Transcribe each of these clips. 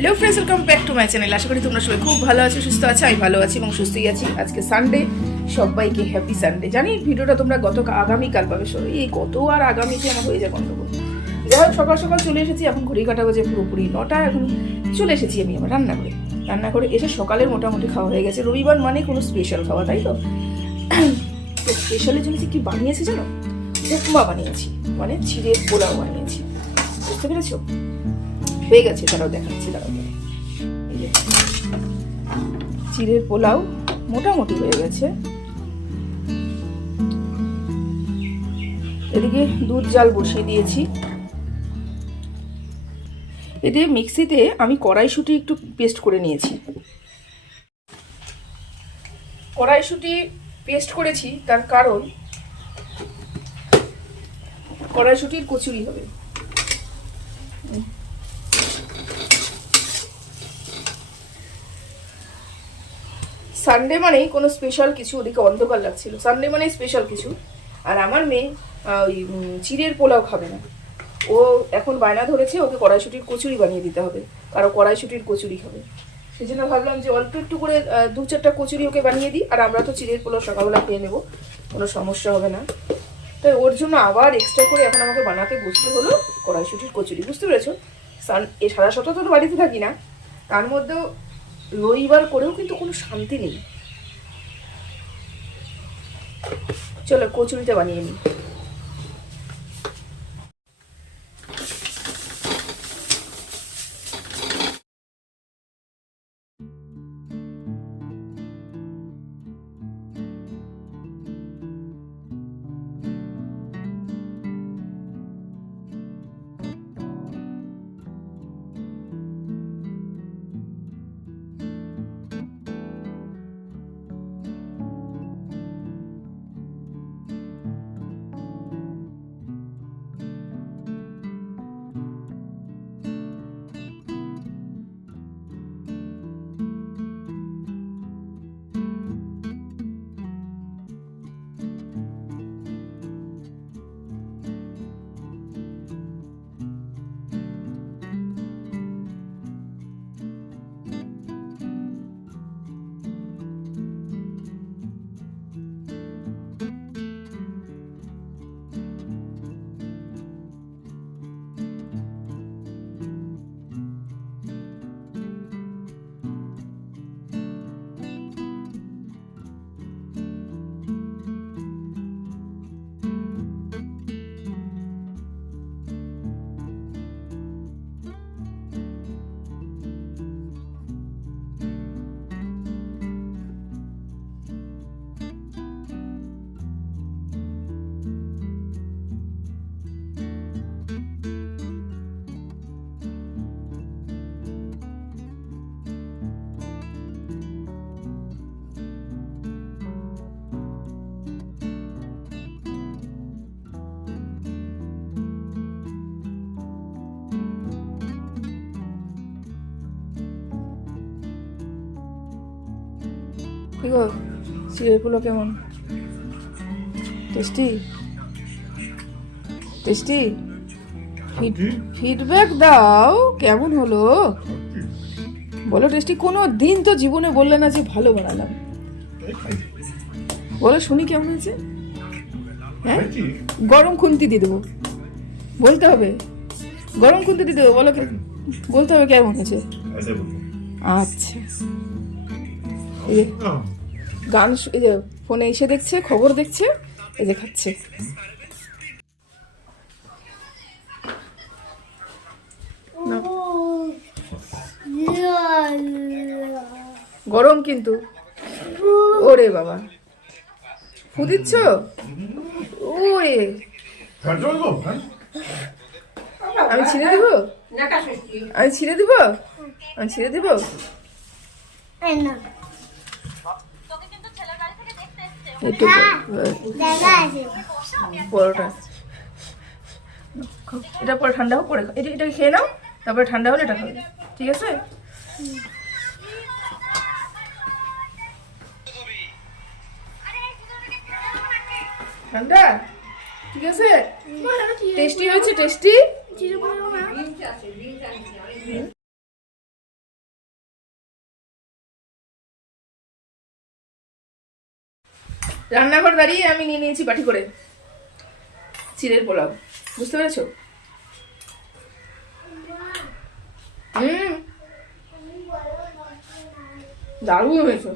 Hello friends, welcome back to my channel. আশা করি তোমরা সবাই খুব ভালো আছো, সুস্থ আছো। আমি ভালো আছি এবং সুস্থই আছি। আজকে সানডে, সবাইকে হ্যাপি সানডে। জানি ভিডিওটা তোমরা আগামীকাল পাবে, এই গত আর আগামীতে আমার হয়ে যায় গন্ডগোল। যাই হোক, সকাল সকাল চলে এসেছি। এখন ঘড়ি কাটা বাজে পুরোপুরি 9টা। এখন চলে এসেছি আমি আমার রান্না করে এসে সকালের মোটামুটি খাওয়া হয়ে গেছে। রবিবার মানে কোনো স্পেশাল খাওয়া, তাই তো? তো স্পেশালের জন্য কি বানিয়েছি জানো? উপমা বানিয়েছি, মানে চিড়ের পোলাও বানিয়েছি। বুঝতে পেরেছো? হয়ে গেছে, তারাও দেখাচ্ছি। চিড়ের পোলাও মোটামুটি হয়ে গেছে। এদিকে দুধ জাল বসিয়ে দিয়েছি। এতে মিক্সিতে আমি কড়াইশুঁটি একটু পেস্ট করে নিয়েছি। কড়াইশুঁটি পেস্ট করেছি তার কারণ কড়াইশুঁটির কচুরি হবে। সানডে মানেই কোনো স্পেশাল কিছু। ওদিকে অন্ধকার লাগছিল। সানডে মানেই স্পেশাল কিছু। আর আমার মেয়ে ওই চিড়ের পোলাও খাবে না। ও এখন বায়না ধরেছে ওকে কড়াইশুঁটির কচুরি বানিয়ে দিতে হবে, কারো কড়াইশুঁটির কচুরি খাবে। সেই জন্য ভাবলাম যে অল্প একটু করে 2-4টা কচুরি ওকে বানিয়ে দিই। আর আমরা তো চিড়ের পোলাও সকালবেলা খেয়ে নেবো, কোনো সমস্যা হবে না। তাই ওর জন্য আবার এক্সট্রা করে এখন আমাকে বানাতে বসতে হলো কড়াইশুঁটির কচুরি। বুঝতে পেরেছো? সারা সপ্তাহ তো বাড়িতে থাকি না, তার মধ্যেও রবিবার করেও কিন্তু কোনো শান্তি নেই। চলো কচুরিটা বানিয়ে নিই। কি গো, চিড়ের পোলাও কেমন? টেস্টি? টেস্টি? ফিডব্যাক দাও, কেমন হলো বলো। টেস্টি? কোনো দিন তো জীবনে বললে না যে ভালো বানালাম। বলো শুনি কেমন হয়েছে। হ্যাঁ, গরম খুন্তি দিয়ে দেবো, বলতে হবে। গরম খুন্তি দিয়ে দেবো, বলো বলতে হবে কেমন হয়েছে। আচ্ছা, গান এই যে ফোনে এসে দেখছে, খবর দেখছে, এই যে খাচ্ছে। গরম কিন্তু, ওরে বাবা, ফু দিচ্ছ? ওরে, আমি ছিঁড়ে দিব, আমি ছিঁড়ে দিব, আমি ছিঁড়ে দিব। পরোটা এটা পরে ঠান্ডা হোক, পরে এটা খেয়ে নাও, তারপরে ঠান্ডা হলে এটা খাবে, ঠিক আছে? ঠান্ডা ঠিক আছে? টেস্টি হয়েছে? টেস্টি রান্নাঘর দাঁড়িয়ে আমি নিয়ে নিয়েছি বাটি করে চিড়ের পোলাও, বুঝতে পেরেছো? দারুণ হয়েছে,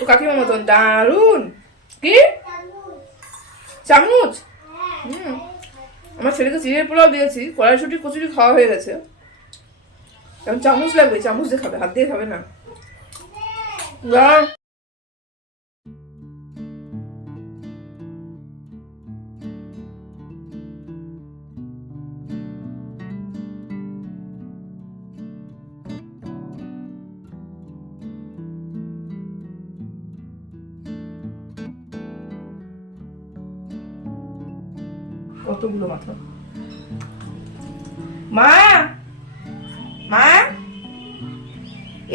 ও কাকিমার মতন দারুণ। কি চামচ? আমার ছেলেকে চিড়ের পোলাও দিয়েছি, কড়াইশুঁটি কচুরি খাওয়া হয়ে গেছে, এখন চামচ লাগবে, চামচ দিয়ে খাবে, হাত দিয়ে খাবে না। কতগুলো মাথা। মা মা,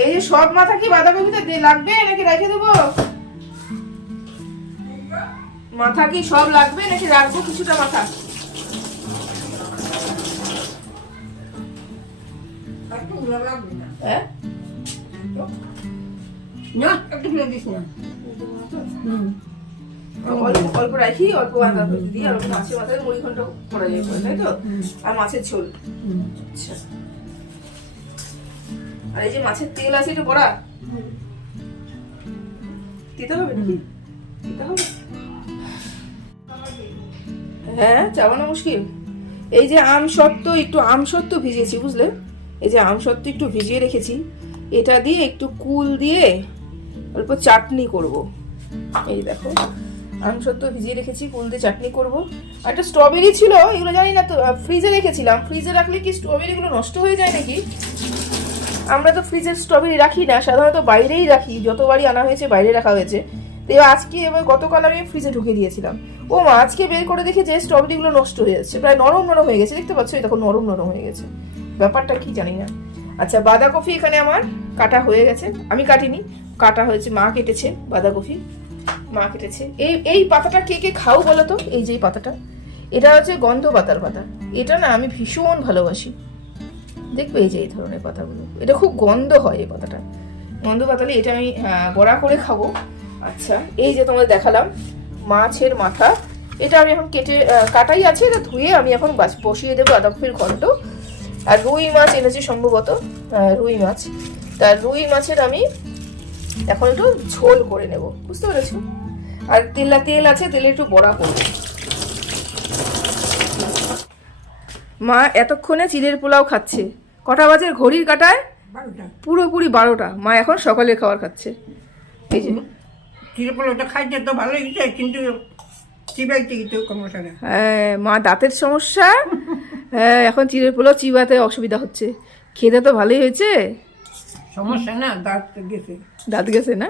এই যে সব মাথা কি বাঁধাকপিতে লাগবে নাকি রেখে দেবো? মাথা কি সব লাগবে নাকি রাখবো কিছুটা মাথা? অল্প রাখি, অল্প বাঁধাকপি দিই, আর মাছের মাথায় মুড়ি ঘন্ট করা যায়, তাই তো? আর মাছের ঝোল। আচ্ছা, আর এই যে মাছের তেল আছে এটা বড়া দিতে হবে নাকি? দিতে হবে? হ্যাঁ, চাবানো মুশকিল। এই যে একটু আমসত্ত্ব ভিজিয়েছি, বুঝলে? এই যে আমসত্ত্ব একটু ভিজিয়ে রেখেছি, এটা দিয়ে একটু কুল দিয়ে অল্প চাটনি করব। এই দেখো, আমসত্ত্ব ভিজিয়ে রেখেছি, কুল দিয়ে চাটনি করব। আর একটা স্ট্রবেরি ছিল, এগুলো জানি না তো, ফ্রিজে রেখেছিলাম। ফ্রিজে রাখলে কি স্ট্রবেরিগুলো নষ্ট হয়ে যায় নাকি? আমরা তো ফ্রিজের স্ট্রবেরি রাখি না, সাধারণত বাইরেই রাখি, যতবারই আনা হয়েছে বাইরে রাখা হয়েছে। তো আজকে এবার গতকাল আমি ফ্রিজে ঢুকে দিয়েছিলাম, ও মা আজকে বের করে দেখে যে স্ট্রবেরিগুলো নষ্ট হয়ে যাচ্ছে, প্রায় নরম নরম হয়ে গেছে, দেখতে পাচ্ছ? এই দেখো নরম নরম হয়ে গেছে, ব্যাপারটা কি জানি না। আচ্ছা, বাঁধাকপি এখানে আমার কাটা হয়ে গেছে, আমি কাটিনি, কাটা হয়েছে, মা কেটেছে বাঁধাকপি, মা কেটেছে। এই পাতাটা কে কে খাও বলো তো? এই যে পাতাটা, এটা হচ্ছে গন্ধ পাতার পাতা, এটা না আমি ভীষণ ভালোবাসি। দেখবে এই যে এই ধরনের পাতাগুলো, এটা খুব গন্ধ হয় এই পাতাটা, গন্ধ পাতালে এটা আমি বড়া করে খাবো। আচ্ছা, এই যে তোমাদের দেখালাম মাছের মাথা, এটা আমি এখন কাটাই আছে, এটা ধুয়ে আমি এখন বসিয়ে দেবো বাঁধাকপির ঘন্ট। আর রুই মাছ এনেছি সম্ভবত, রুই মাছ, তার রুই মাছের আমি এখন একটু ঝোল করে নেব, বুঝতে পেরেছো? আর তেল আছে, তেলে একটু বড়া করবো। মা এতক্ষণে চিড়ের পোলাও খাচ্ছে, কটা বাজে ঘড়ির কাটায়? পুরোপুরি 12টা। মা এখন সকালের খাবার খাচ্ছে। এই যে চিড়ের পোলাওটা খাইতে তো ভালো হয়েছে, কিন্তু চিবাইতে কিন্তু সমস্যা না। হ্যাঁ, মা দাঁতের সমস্যা, হ্যাঁ এখন চিড়ের পোলাও চিবাতে অসুবিধা হচ্ছে। খেতে তো ভালোই হয়েছে, সমস্যা না, দাঁত গেছে। দাঁত গেছে না?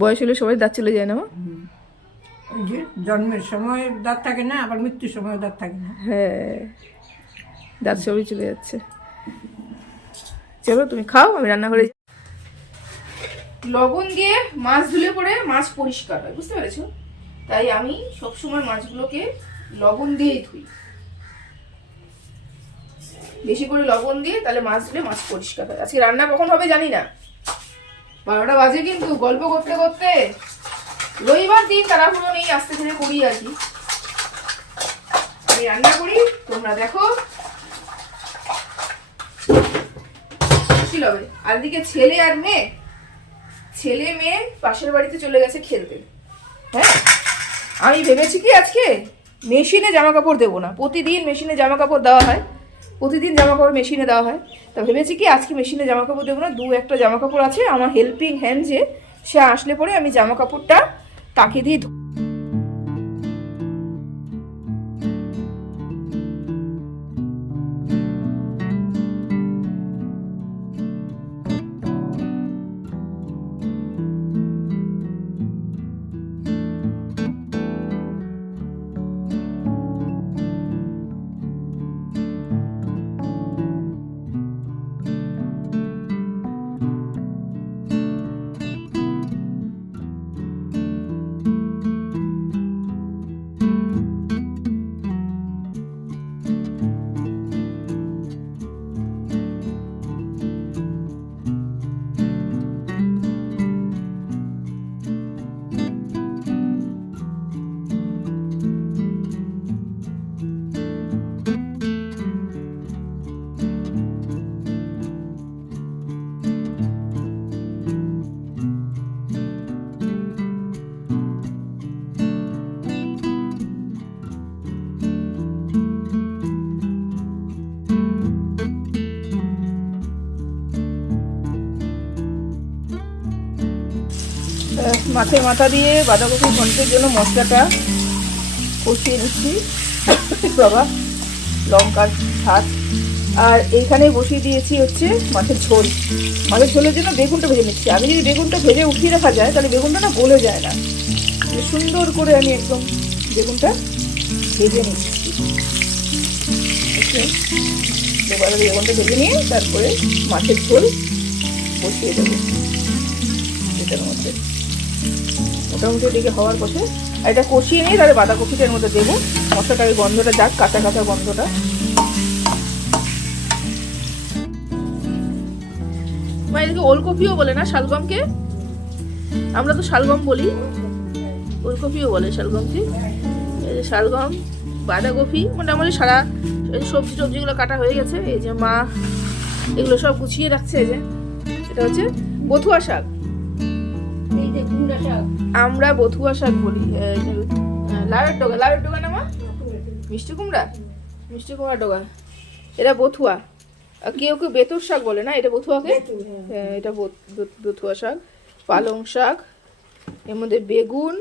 বয়স হলে সবাই দাঁত চলে যায় না? ওই যে জন্মের সময় দাঁত থাকে না, আবার মৃত্যুর সময় দাঁত থাকে না। হ্যাঁ, দাঁত সবই চলে যাচ্ছে। চলো তুমি খাও, আমি রান্না করে। লবণ দিয়ে মাছ ধুলে পরে মাছ পরিষ্কার হয়, বুঝতে পেরেছো? তাই আমি সবসময় মাছগুলোকে লবণ দিয়েই ধুই, বেশি করে লবণ দিয়ে, তাহলে মাছ ধুলে মাছ পরিষ্কার হয়। আজকে রান্না কখন হবে জানি না, 12টা বাজে, কিন্তু গল্প করতে করতে, রবিবার দিন তাড়াহুড়ো নেই, আস্তে ধীরে করি আর কি। আমি রান্না করি, তোমরা দেখো। হবে আর দিকে ছেলে আর মেয়ে, ছেলে মেয়ে পাশের বাড়িতে চলে গেছে খেলতে। হ্যাঁ, আমি ভেবেছি কি আজকে মেশিনে জামা কাপড় দেবো না, প্রতিদিন মেশিনে জামা কাপড় দেওয়া হয়, প্রতিদিন জামা কাপড় মেশিনে দেওয়া হয়। তা ভেবেছি কি আজকে মেশিনে জামা কাপড় দেবো না, একটা জামা কাপড় আছে আমার হেল্পিং হ্যান্ড, যে সে আসলে পরে আমি জামা কাপড়টা তাকে দিয়ে মাছের মাথা দিয়ে বাঁধাকপি ঘন্টের জন্য মশলাটা কষিয়ে নিচ্ছি। বাবা, লঙ্কার ঝাঁজ। আর এইখানে বসিয়ে দিয়েছি হচ্ছে মাছের ঝোল। মাছের ঝোলের জন্য বেগুনটা ভেজে নিচ্ছি। আমি যদি বেগুনটা ভেজে উঠিয়ে রাখা যায় তাহলে বেগুনটা না গলে যায় না। সুন্দর করে আমি একদম বেগুনটা ভেজে নিচ্ছি। এবারে বেগুনটা ভেজে নিয়ে তারপরে মাছের ঝোল বসিয়ে দেবো এটার মধ্যে। মোটামুটি এদিকে হওয়ার পথে এটা কষিয়ে নিয়ে তাহলে বাঁধাকপিটার মধ্যে দেবো। মশলাটার গন্ধটা যাক, কাঁচা কাঁচা গন্ধটা। মা এদিকে ওলকপিও বলে না শালগমকে? আমরা তো শালগম বলি, ওলকপিও বলে শালগমকে। এই যে শালগম, বাঁধাকপি, মোটামুটি সারা সবজি টবজিগুলো কাটা হয়ে গেছে। এই যে মা এগুলো সব গুছিয়ে রাখছে। এই যে এটা হচ্ছে বথুয়া শাক, আমরা বথুয়া শাক বলি। লাউয়ের ডগা, লাউয়ের ডগা না মা? মিষ্টি কুমড়া, মিষ্টি কুমড়া ডগা, এটা বথুয়া। কেউ কেউ বেতুর শাক বলে না, এটা বথুয়াকে। হ্যাঁ, এটা বথুয়া শাক। পালং শাক, এর মধ্যে বেগুন,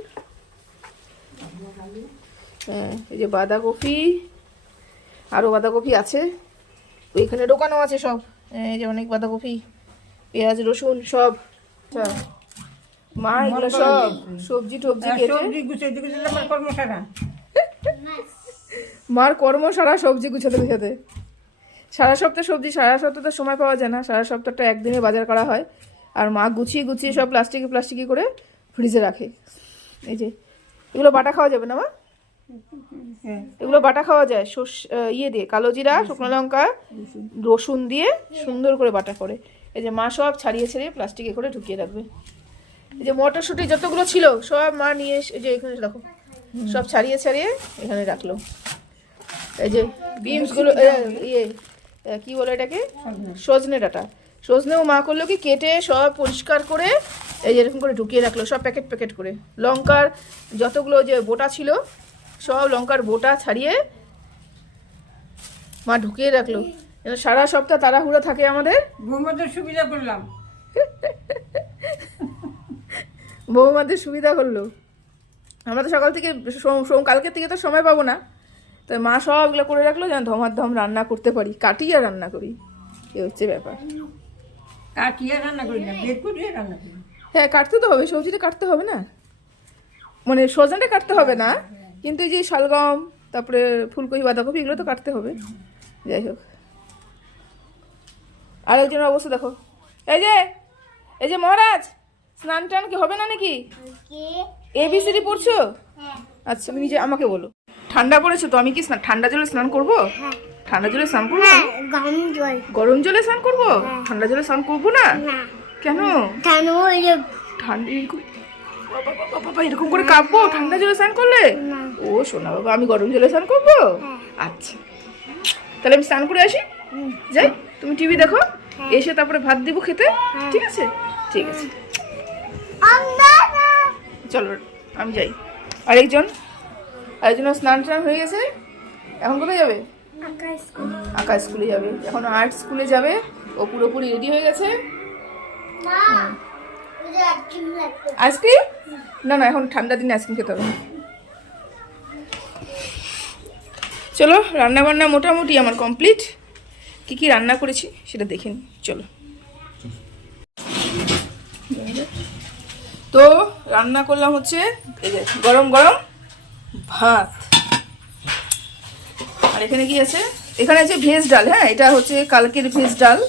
হ্যাঁ এই যে বাঁধাকপি, আরো বাঁধাকপি আছে ওইখানে ঢোকানো আছে সব। এই যে অনেক বাঁধাকপি, পেঁয়াজ রসুন সব। আচ্ছা, মা এগুলো সব সবজি টবজি কেটে মার কর্মসারা সবজি গুছাতে গুছাতে। সারা সপ্তাহ সবজি, সারা সপ্তাহ তো সময় পাওয়া যায় না। সারা সপ্তাহটা একদিনে বাজার করা হয়। আর মা গুছিয়ে গুছিয়ে সব প্লাস্টিকে করে ফ্রিজে রাখে। এই যে এগুলো বাটা খাওয়া যাবে না মা? এগুলো বাটা খাওয়া যায় ইয়ে দিয়ে, কালো জিরা, শুকনো লঙ্কা, রসুন দিয়ে সুন্দর করে বাটা করে। এই যে মা সব ছাড়িয়ে ছাড়িয়ে প্লাস্টিকে করে ঢুকিয়ে রাখবে। এই যে মটরশুঁটি যতগুলো ছিল সব মা নিয়ে এই যে এখানে দেখো সব ছাড়িয়ে ছাড়িয়ে এখানে রাখলো। এই যে বিনসগুলো, ইয়ে কি বলে এটাকে, সজনে ডাঁটা, সজনেও মা করলো কি কেটে সব পরিষ্কার করে এই যে এরকম করে ঢুকিয়ে রাখলো সব প্যাকেট প্যাকেট করে। লঙ্কার যতগুলো যে বোটা ছিল সব লঙ্কার বোটা ছাড়িয়ে মা ঢুকিয়ে রাখলো। সারা সপ্তাহ তাড়াহুড়ো থাকে আমাদের। বৌমাদের সুবিধা করলাম, বৌমাদের সুবিধা করলো। আমরা তো সকাল থেকে কালকের থেকে তো সময় পাবো না, তো মা সবগুলো করে রাখলো যেন ধমাধম রান্না করতে পারি, কাটিয়ে রান্না করি। এ হচ্ছে ব্যাপার। কাটিয়ে রান্না করি না, বের করে রান্না করি। হ্যাঁ, কাটতে তো হবে, সবজিটা কাটতে হবে না, মানে সজনেটা কাটতে হবে না, কিন্তু এই যে শালগম, তারপরে ফুলকপি, বাঁধাকপি এগুলো তো কাটতে হবে। যাই হোক, আরেকজনের অবস্থা দেখো। এই যে মহারাজ, স্নান টান কি হবে না নাকি? ABCD পড়ছো? আচ্ছা, তুমি নিজে আমাকে বলো। ঠান্ডা পড়েছে তো, আমি কি ঠান্ডা জলে স্নান করবো? ঠান্ডা জলে স্নান করবো? গরম জলে স্নান করবো? ঠান্ডা জলে স্নান করবো না? কেন? ঠান্ডা বাবা এরকম করে কাঁপবো ঠান্ডা জলে স্নান করলে? ও সোনা বাবা, আমি গরম জলে স্নান করবো? আচ্ছা, তাহলে আমি স্নান করে আসি, যাই, তুমি টিভি দেখো, এসে তারপরে ভাত দিব খেতে। ঠিক আছে, ঠিক আছে, চলো আমি যাই। আরেকজন স্নান টান হয়ে গেছে, এখন কোথায় যাবে? আকাশ স্কুলে যাবে, এখন আর্ট স্কুলে যাবে। ও পুরোপুরি রেডি হয়ে গেছে। আইসক্রিম? না না, এখন ঠান্ডা দিনে আইসক্রিম খেতে হবে। চলো, রান্না বান্না মোটামুটি আমার কমপ্লিট। কি কি রান্না করেছি সেটা দেখে নিই, চলো। তো রান্না করলাম হচ্ছে এই যে গরম গরম ভাত। আর এখানে কি আছে? এখানে আছে ভেজ ডাল। হ্যাঁ, এটা হচ্ছে কালকের ভেজ ডাল।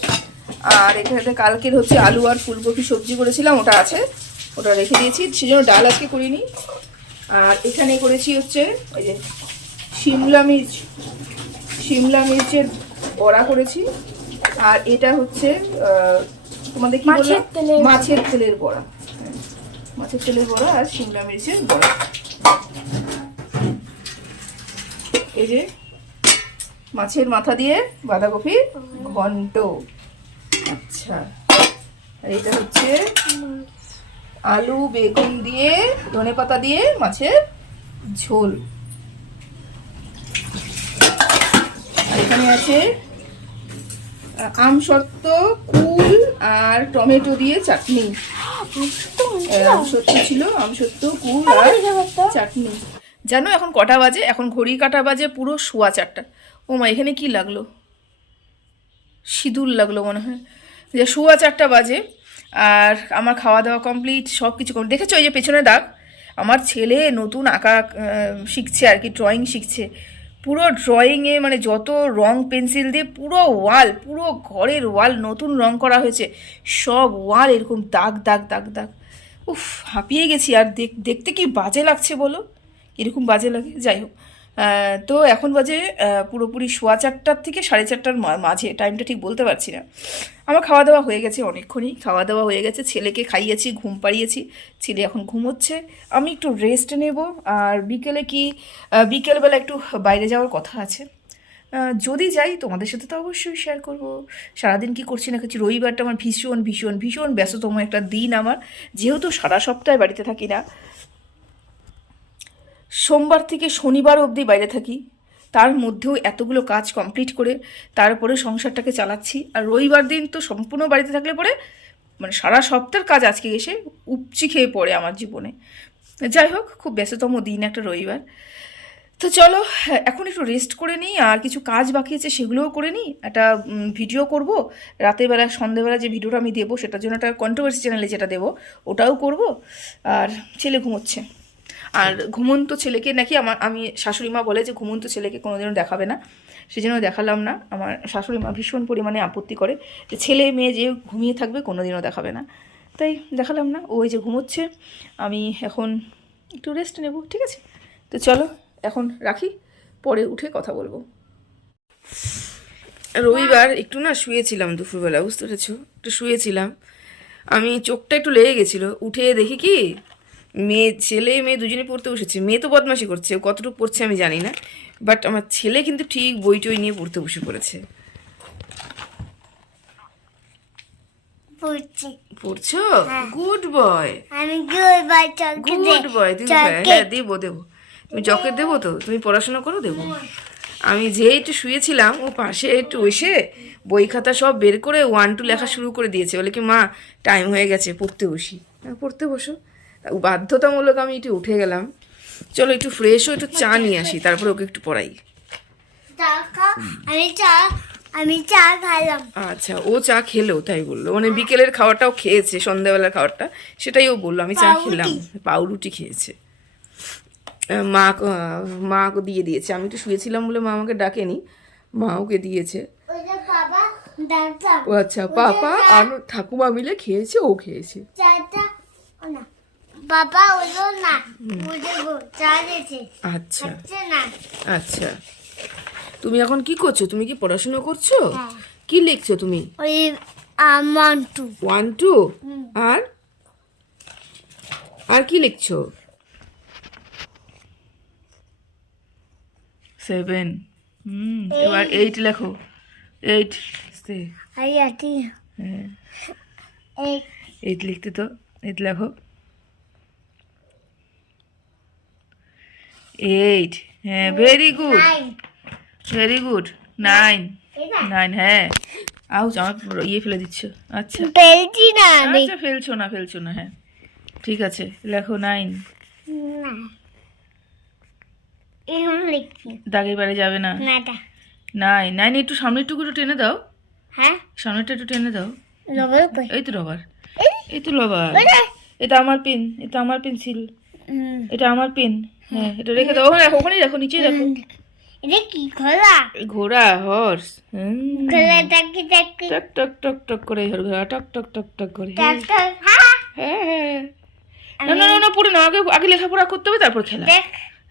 আর এখানে কালকের হচ্ছে আলু আর ফুলকপি সবজি করেছিলাম, ওটা আছে, ওটা রেখে দিয়েছি, সেজন্য ডাল আজকে করিনি। আর এখানে করেছি হচ্ছে এই যে শিমলা মির্চের বড়া করেছি। আর এটা হচ্ছে তোমাদের কি বললাম, মাছের তেলের বড়া। মাছের তেলের বড়া আর শিমলা মির্চের বড়া। এই যে মাছের মাথা দিয়ে বাঁধাকপির ঘন্ট। আচ্ছা, আর এটা হচ্ছে আলু বেগুন দিয়ে ধনেপাতা দিয়ে মাছের ঝোল। আর এখানে আছে আমসত্ত্ব, কুল আর টমেটো দিয়ে চাটনি। আমসত্ত্ব ছিল, আমসত্ত্ব, কুল আর চাটনি। জানো এখন কটা বাজে? এখন ঘড়ি কাটা বাজে পুরো 4:15। ও মা, এখানে কি লাগলো? সিঁদুর লাগলো মনে হয়। যে 4:15 বাজে আর আমার খাওয়া দাওয়া কমপ্লিট, সব কিছু কমপ্লিট। দেখেছো এই যে পেছনে দাগ? আমার ছেলে নতুন আঁকা শিখছে আর কি, ড্রয়িং শিখছে। পুরো ড্রয়িংয়ে মানে যত রং পেন্সিল দিয়ে পুরো ওয়াল, পুরো ঘরের ওয়াল নতুন রং করা হয়েছে, সব ওয়াল এরকম দাগ দাগ দাগ দাগ। উফ, হাঁপিয়ে গেছি। আর দেখতে কি বাজে লাগছে বলো, এরকম বাজে লাগে। যাই হোক, তো এখন বাজে পুরোপুরি 4:15 থেকে 4:30 মাঝে, টাইমটা ঠিক বলতে পারছি না। আমার খাওয়া দাওয়া হয়ে গেছে, অনেকক্ষণই খাওয়া দাওয়া হয়ে গেছে। ছেলেকে খাইয়েছি, ঘুম পাড়িয়েছি, ছেলে এখন ঘুমোচ্ছে। আমি একটু রেস্ট নেব। আর বিকেলে বিকেলবেলা একটু বাইরে যাওয়ার কথা আছে। যদি যাই তোমাদের সাথে তো অবশ্যই শেয়ার করব। সারাদিন কি করছি না করছি। রবিবারটা আমার ভীষণ ভীষণ ভীষণ ব্যস্ততম একটা দিন আমার, যেহেতু সারা সপ্তাহে বাড়িতে থাকি না। সোমবার থেকে শনিবার অবধি বাইরে থাকি, তার মধ্যেও এতগুলো কাজ কমপ্লিট করে তারপরে সংসারটাকে চালাচ্ছি। আর রবিবার দিন তো সম্পূর্ণ বাড়িতে থাকলে পরে মানে সারা সপ্তাহের কাজ আজকে এসে উপচি খেয়ে পড়ে আমার জীবনে। যাই হোক, খুব ব্যস্ততম দিন একটা রবিবার। তো চলো এখন একটু রেস্ট করে নিই, আর কিছু কাজ বাকি আছে সেগুলোও করে নিই। একটা ভিডিও করব রাতের বেলা, সন্ধ্যেবেলা যে ভিডিওটা আমি দেবো সেটার জন্য একটা কন্ট্রোভার্সি চ্যানেলে যেটা দেবো ওটাও করব। আর ছেলে ঘুমোচ্ছে, আর ঘুমন্ত ছেলেকে নাকি আমি শাশুড়ি মা বলে যে ঘুমন্ত ছেলেকে কোনোদিনও দেখাবে না, সেজন্য দেখালাম না। আমার শাশুড়ি মা ভীষণ পরিমাণে আপত্তি করে যে ছেলে মেয়ে যে ঘুমিয়ে থাকবে কোনোদিনও দেখাবে না, তাই দেখালাম না। ওই যে ঘুমোচ্ছে, আমি এখন একটু রেস্ট নেব, ঠিক আছে? তো চলো এখন রাখি, পরে উঠে কথা বলবো। রবিবার একটু না শুয়েছিলাম দুপুরবেলা, বুঝতে পেরেছো? একটু শুয়েছিলাম, আমি চোখটা একটু লেগে গেছিলো। উঠে দেখি কি ছেলে মেয়ে দুজনে পড়তে বসেছে। মেয়ে তো বদমাশি করছে, ও কতটুকু পড়ছে আমি জানি না, বাট আমার ছেলে কিন্তু ঠিক বই টই নিয়ে পড়তে বসে পড়েছে। পড়ছো? গুড বয়, আমি গুড বয়। Good boy. তুমি হ্যাঁ দেবো দেবো, তুমি চকলেট দেবো তো, তুমি পড়াশোনা করো, দেবো। আমি যে একটু শুয়েছিলাম, ও পাশে একটু এসে বই খাতা সব বের করে 1 2 লেখা শুরু করে দিয়েছে। বলে কি, মা টাইম হয়ে গেছে, পড়তে বসি। পড়তে বসো। বাধ্যতামূলক আমি একটু উঠে গেলাম। চলো একটু ফ্রেশ হয়ে একটু চা নিয়ে আসি, তারপরে ওকে একটু পড়াই। আমি চা খাইলাম। আচ্ছা, ও চা খেলো, তাই বললো? মানে বিকেলের খাবারটাও খেয়েছে, সন্ধ্যাবেলার খাবারটা, সেটাই ও বললো। আমি চা খেলাম, পাউরুটি খেয়েছে। মা দিয়ে দিয়েছে। আমি একটু শুয়েছিলাম বলে মা আমাকে ডাকেনি, মা ওকে দিয়েছে। ও আচ্ছা, পাপা আর ঠাকুমা মিলে খেয়েছে, ও খেয়েছে। বাবা ওলো না, চা দিয়েছে। আচ্ছা আচ্ছা, তুমি এখন কি করছো? তুমি কি পড়াশোনা করছো? কি লিখছো তুমি? ওই 1 2 আর কি লিখছো? 7। এবার 8 লেখো। 8 হ্যাঁ, 8 লিখতে তো 8 লেখো। 8, হ্যাঁ, ভেরি গুড ভেরি গুড। 9 হ্যাঁ। আউচ, আমার ফেলে দিচ্ছ। আচ্ছা পেলছি না, আচ্ছা, ফেলছো না, হ্যাঁ ঠিক আছে, লেখো 9। দাগের বাড়ি যাবে না। 9 একটু সামনের টুকু টেনে দাও। হ্যাঁ, সামনেটা একটু টেনে দাও। এই তো রবার, এটা আমার পেন, এটা আমার পেন্সিল, এটা আমার পেন। হ্যাঁ, এটা রেখে দাও। ওখানেই রাখো, নিচেই রাখো। এটা কি ঘোড়া, হর্স। টক টক টক টক করে ঘোড়া, টক টক টক টক করে। হ্যাঁ, না পড়ে না, আগে লেখাপড়া করতে হবে, তারপর খেলা।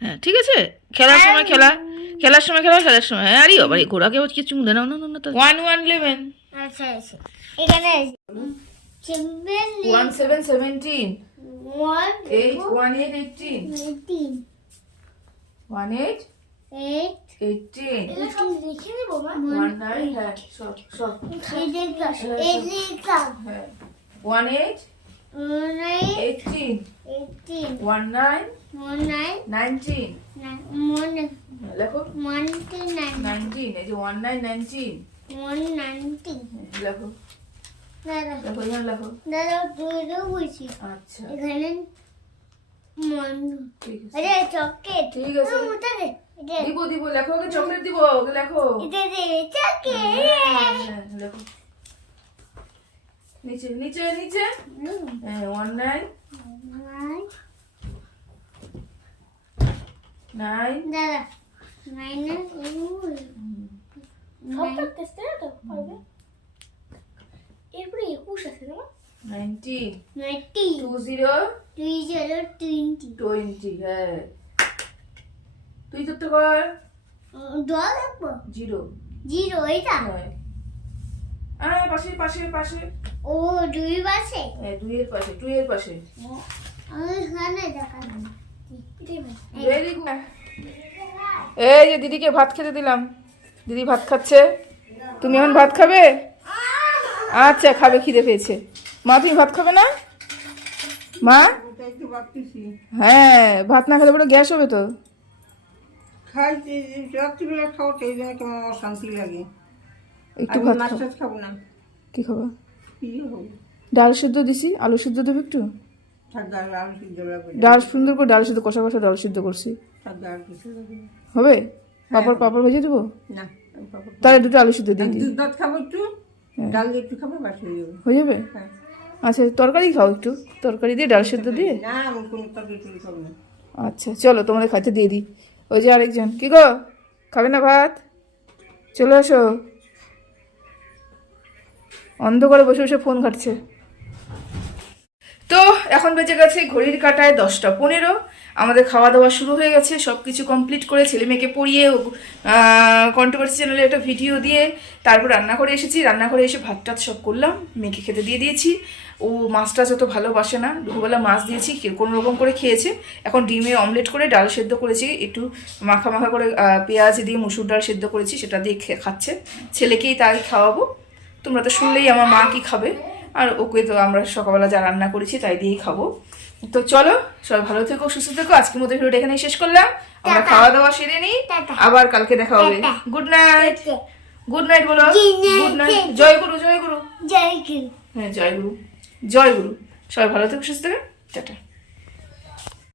হ্যাঁ ঠিক আছে, খেলার সময় খেলা, খেলার সময়। হ্যাঁ, আরে বাবা, ঘোড়াকে কিছু মুড়ে নাও। না 1 1 11। আচ্ছা, এখানে 1 7 17, 8 1 8 18, 1 8 18, লিখে নেব। 1 9, হ্যাঁ সব হ্যাঁ, 1 8 18, 1 9 19 লেখো। 19, এই যে 1 9 19, 190 লেখো দাদা লেখো এখানে লেখো। দাদা দুটো বলছি আচ্ছা এখানে মন ঠিক আছে আরে চকলেট ঠিক আছে। ওটা দে এটা দিব দিব লেখো, ওকে চকলেট দিব, ওকে লেখো। এটা দে চকলেট হ্যাঁ, লেখো নিচে নিচে নিচে। হ্যাঁ 19 9 দাদা মাইনাস সবটা টেস্টে না তো পারবে এরপরে 21 আছে না 90 90 20 20 20। হ্যাঁ তুই তো কর ডল লাগবো 0। 0 এটা হ্যাঁ পাশে পাশে পাশে। ও দুই পাশে হ্যাঁ 2 এর পাশে, 2 এর পাশে। আমি এখানে দেখালাম এটাই ভাই ভেরি গুড। এই যে দিদিকে ভাত খেতে দিলাম, দিদি ভাত খাচ্ছে। তুমি এখন ভাত খাবে? আচ্ছা খাবে, খিদে পেয়েছে। মা তুমি ভাত খাবে না মা? ওটা একটু ভাবতেছি হ্যাঁ ভাত না খেলে পরে গ্যাস হবে তো। খাইতে রাত্রিবেলা খাওয়াটা এই জন্য কেমন অশান্তি লাগে। একটু আমি ভাত মাছ খাও। টাছ খাবো না, কি খাবো? কি হবে? ডাল সিদ্ধ দিছি, আলু সিদ্ধ দেবে একটু। ঠান্ডা আলু সিদ্ধ লাগবে, ডাল সুন্দর করে ডাল সিদ্ধ, কষা কষা ডাল সিদ্ধ করছি। ঠান্ডা আর কিছু লাগবে না। হবে? পাপড় পাপড় ভেজে দেবো, না আমি পাবো না। তাহলে দুটো আলু সিদ্ধ দিয়ে আমি দিই, দুধ ভাত খাবো একটু, ডাল দিয়ে একটু খাবো, বাস হয়ে যাবে। হয়ে যাবে। হ্যাঁ। আচ্ছা তরকারি খাও একটু, তরকারি দিয়ে ডাল সিদ্ধ দিয়ে। না আমি কোনো তরকারি টরকারি খাবো না। আচ্ছা চলো তোমাদের খাইতে দিয়ে দিই। ওই যে আরেকজন, কি গো খাবে না ভাত? চলে আসো। অন্ধকারে বসে বসে ফোন ঘাটছে। তো এখন বেজে গেছে ঘড়ির কাঁটায় 10টা 15। আমাদের খাওয়া দাওয়া শুরু হয়ে গেছে, সব কিছু কমপ্লিট করে ছেলে মেয়েকে পড়িয়ে কন্ট্রোভার্সি চ্যানেলে একটা ভিডিও দিয়ে তারপর রান্নাঘরে এসেছি। রান্নাঘরে এসে ভাত টাত সব করলাম, মেয়েকে খেতে দিয়ে দিয়েছি। ও মাছ টাছ অত ভালোবাসে না, দুপুরবেলা মাছ দিয়েছি, কোনো রকম করে খেয়েছে। এখন ডিমের অমলেট করে ডাল সেদ্ধ করেছি, একটু মাখা মাখা করে পেঁয়াজ দিয়ে মুসুর ডাল সেদ্ধ করেছি, সেটা দিয়ে খাচ্ছে। ছেলেকেই তাই খাওয়াবো। তোমরা তো শুনলেই আমার মা কি খাবে, আর ওকে তো আমরা সকালবেলা যা রান্না করেছি তাই দিয়েই খাবো। তো চলো সবাই ভালো থেকো, সুস্থ থেকো। আজকের মতো ভিডিওটা এখানেই শেষ করলাম। আমরা খাওয়া দাওয়া সেরে নিই, আবার কালকে দেখা হবে। Good night. গুড নাইট বলো। Good night. জয় গুরু জয় গুরু। জয় গুরু হ্যাঁ জয় গুরু জয় গুরু। সবাই ভালো থেকো, সুস্থ থেকো। টাটা।